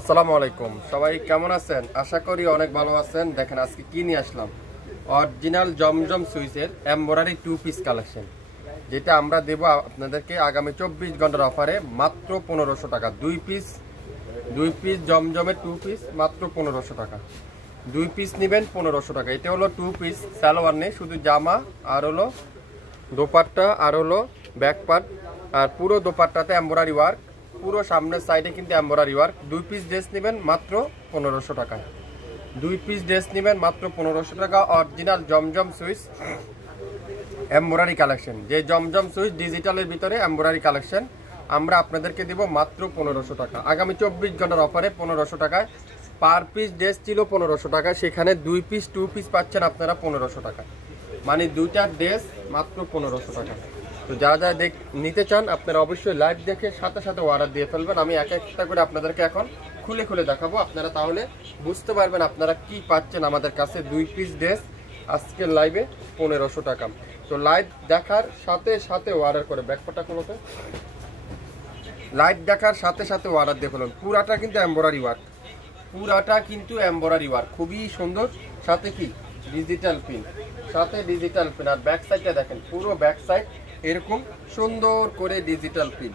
আসসালামু আলাইকুম, সবাই কেমন আছেন? আশা করি অনেক ভালো আছেন। দেখেন আজকে কি নিয়ে আসলাম, অরিজিনাল জমজম সুইচের এমব্রয়ডারি 2 পিস কালেকশন, যেটা আমরা দেব আপনাদেরকে আগামী 24 ঘন্টার অফারে মাত্র 1500 টাকা। 2 পিস জমজমের 2 পিস মাত্র 1500 টাকা। 2 পিস নেবেন 1500 টাকা। এটা হলো 2 পিস, সালোয়ার নেই, শুধু জামা আর হলো দোপাট্টা আর হলো ব্যাক পার্ট। আর পুরো দোপাট্টাতে এমব্রয়ডারি ওয়ার্ক, পুরো সামনের সাইডে কিন্তু এমব্রয়ডারি ওয়ার্ক। 2 পিস ড্রেস নেবেন মাত্র 1500 টাকায়। 2 পিস ড্রেস নেবেন মাত্র 1500 টাকা। অরিজিনাল জমজম সুইচ এমব্রয়ডারি কালেকশন, যে জমজম সুইচ ডিজিটালের ভিতরে এমব্রয়ডারি কালেকশন আমরা আপনাদেরকে দেব মাত্র 1500 টাকা। আগামী 24 ঘন্টার অফারে 1500 টাকায়। পার পিস ড্রেস ছিল 1500 টাকা, সেখানে 2 পিস পাচ্ছেন আপনারা 1500 টাকা, মানে দুইটা ড্রেস মাত্র 1500 টাকা। তো যারা যারা নিতে চান আপনারা অবশ্যই লাইভ দেখে সাথে সাথে অর্ডার দিয়ে ফেলবেন। আমি এক একটা করে আপনাদেরকে এখন খুলে খুলে দেখাবো, আপনারা তাহলে বুঝতে পারবেন আপনারা কি পাচ্ছেন আমাদের কাছে। 2 পিস ড্রেস আজকের লাইভে 1500 টাকা। তো লাইভ দেখার সাথে সাথে অর্ডার করে ব্যাকপাটা কোনোতে লাইভ দেখার সাথে সাথে অর্ডার দিয়ে ফেলুন। পুরাটা কিন্তু এমব্রয়ডারি ওয়ার্ক, পুরাটা কিন্তু এমব্রয়ডারি ওয়ার্ক, খুবই সুন্দর। সাথে কি ডিজিটাল পিন, সাথে ডিজিটাল পিন। আর ব্যাক সাইডটা দেখেন, পুরো ব্যাক সাইড এরকম সুন্দর করে ডিজিটাল পিন,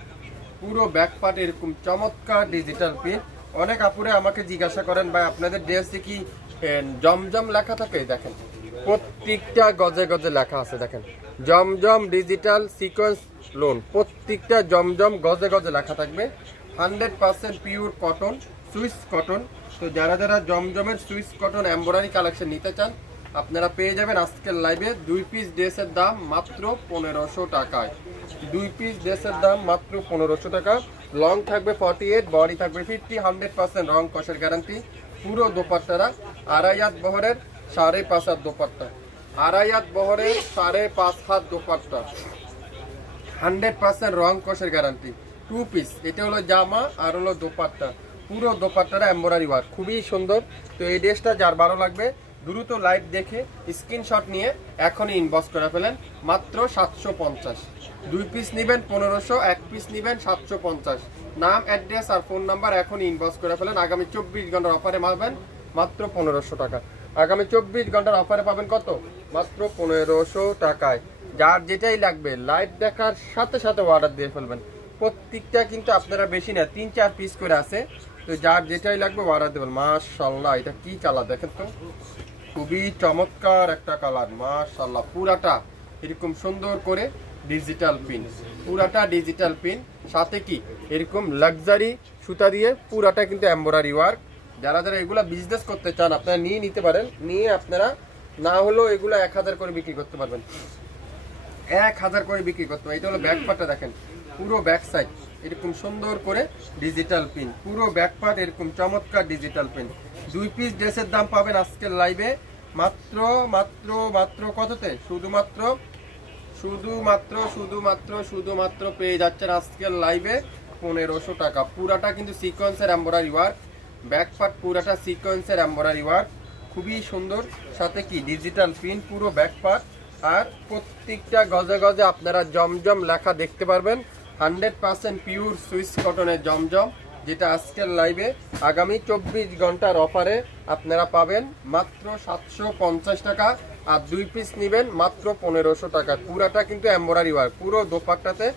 পুরো ব্যাক পার্ট এরকম চমৎকার ডিজিটাল পিন। অনেক আপুরে আমাকে জিজ্ঞাসা করেন ভাই আপনাদের ড্রেসে কি জমজম লেখা থাকে? দেখেন প্রত্যেকটা গজে গজে লেখা আছে। দেখেন জমজম ডিজিটাল সিকোয়েন্স লোন, প্রত্যেকটা জমজম গজে গজে লেখা থাকবে। 100% পিওর কটন, সুইস কটন। তো যারা যারা জমজমের সুইস কটন এমব্রয়ডারি কালেকশন নিতে চান আপনারা পেয়ে যাবেন আজকের লাইভে। 2 পিস ড্রেসের দাম মাত্র 1500 টাকায়। 2 পিস ড্রেসের দাম মাত্র 1500 টাকা। লং থাকবে 48, বডি থাকবে 50, 100% রং কষের গ্যারান্টি। পুরো দোপাট্টারা আড়াই হাত বহরের 5.5 হাত দোপাট্টা, আড়াই হাত বহরের 5.5 হাত দোপাট্টা, 100% রং কষের গ্যারান্টি। 2 পিস, এটা হলো জামা আর হলো দোপাট্টা। পুরো দোপাট্টাটা এমব্রয়ডারি ওয়ার্ক, খুবই সুন্দর। তো এই ড্রেসটা যার ভালো লাগবে দ্রুত লাইভ দেখে স্ক্রিনশট নিয়ে এখনই ইনবক্স করে ফেলেন, মাত্র 750। 2 পিস নেবেন 1500, 1 পিস নেবেন 750। নাম, অ্যাড্রেস আর ফোন নাম্বার এখনই ইনবক্স করে ফেলেন। আগামী 24 ঘন্টার অফারে পাবেন মাত্র 1500 টাকা। আগামী 24 ঘন্টার অফারে পাবেন কত? মাত্র 1500 টাকায়। যার যেটাই লাগবে লাইভ দেখার সাথে সাথে অর্ডার দিয়ে ফেলবেন। প্রত্যেকটা কিন্তু আপনারা বেশি না, 3-4 পিস করে আছে। তো যার যেটাই লাগবে অর্ডার দেবেন। মাশাআল্লাহ, এটা কি কালার দেখেন তো, খুবই চমৎকার একটা কালার। মাশাআল্লাহ, পুরাটা এরকম সুন্দর করে ডিজিটাল পিন, পুরাটা ডিজিটাল পিন। সাথে কি এরকম লাক্সারি সুতা দিয়ে পুরাটা কিন্তু এমব্রয়ডারি ওয়ার্ক। যারা যারা এগুলা বিজনেস করতে চান আপনারা নিয়ে নিতে পারেন। নিয়ে আপনারা না হলেও এগুলো 1000 করে বিক্রি করতে পারবেন, 1000 করে বিক্রি করতে পারবেন। এটা হলো ব্যাক পার্টটা দেখেন, পুরো ব্যাক সাইড এরকম সুন্দর করে ডিজিটাল পিন, পুরো ব্যাক পার্ট এরকম চমৎকার ডিজিটাল পিন। 2 পিস ড্রেসের দাম পাবেন আজকের লাইভে মাত্র মাত্র মাত্র কততে? শুধুমাত্র শুধুমাত্র শুধুমাত্র শুধুমাত্র পেয়ে যাচ্ছেন আজকের লাইভে 1500 টাকা। পুরাটা কিন্তু সিকোয়েন্সের এমব্রয়ডারি ওয়ার্ক, ব্যাক পার্ট পুরাটা সিকোয়েন্সের এমব্রয়ডারি ওয়ার্ক, খুবই সুন্দর। সাথে কি ডিজিটাল পিন পুরো ব্যাক পার্ট। আর প্রত্যেকটা গজে গজে আপনারা জমজম লেখা দেখতে পারবেন। 100% পিওর সুইস কটনের জমজম, যেটা আজকের লাইভে আগামী 24 ঘন্টার অফারে আপনারা পাবেন মাত্র 750 টাকা। আর 2 পিস নেবেন মাত্র 1500 টাকা। পুরাটা কিন্তু এমব্রয়ডারি ওয়ার্ক, পুরো দোপাট্টাতে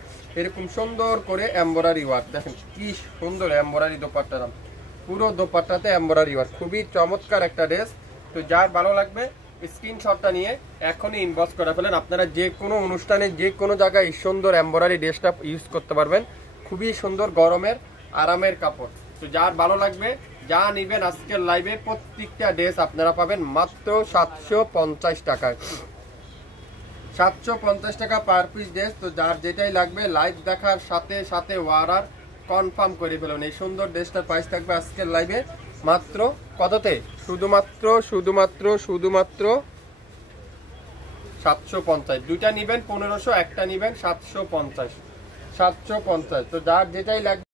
এরকম সুন্দর করে এমব্রয়ডারি ওয়ার্ক। দেখেন কি সুন্দর এমব্রয়ডারি দোপাট্টাটা, পুরো দোপাট্টাতে এমব্রয়ডারি ওয়ার্ক, খুবই চমৎকার একটা ড্রেস। তো যার ভালো লাগবে স্ক্রিনশটটা নিয়ে এখনই ইনবক্স করে ফেলেন। আপনারা যে কোনো অনুষ্ঠানে যে কোনো জায়গায় এই সুন্দর এমব্রয়ডারি ড্রেসটা ইউজ করতে পারবেন। খুবই সুন্দর গরমের আরামের কাপড়। তো যার ভালো লাগবে যা নেবেন আজকের লাইভে প্রত্যেকটা ড্রেস আপনারা পাবেন মাত্র 750 টাকায়। 750 টাকা পার পিস ড্রেস। তো যার যেটাই লাগবে লাইভ দেখার সাথে সাথে অর্ডার কনফার্ম করে ফেলুন। এই সুন্দর ড্রেসটার প্রাইস থাকবে আজকের লাইভে মাত্র কততে? শুধুমাত্র শুধুমাত্র শুধুমাত্র 750। দুইটা নেবেন 1500, একটা নেবেন 750। 750। তো যার যেটাই লাগবে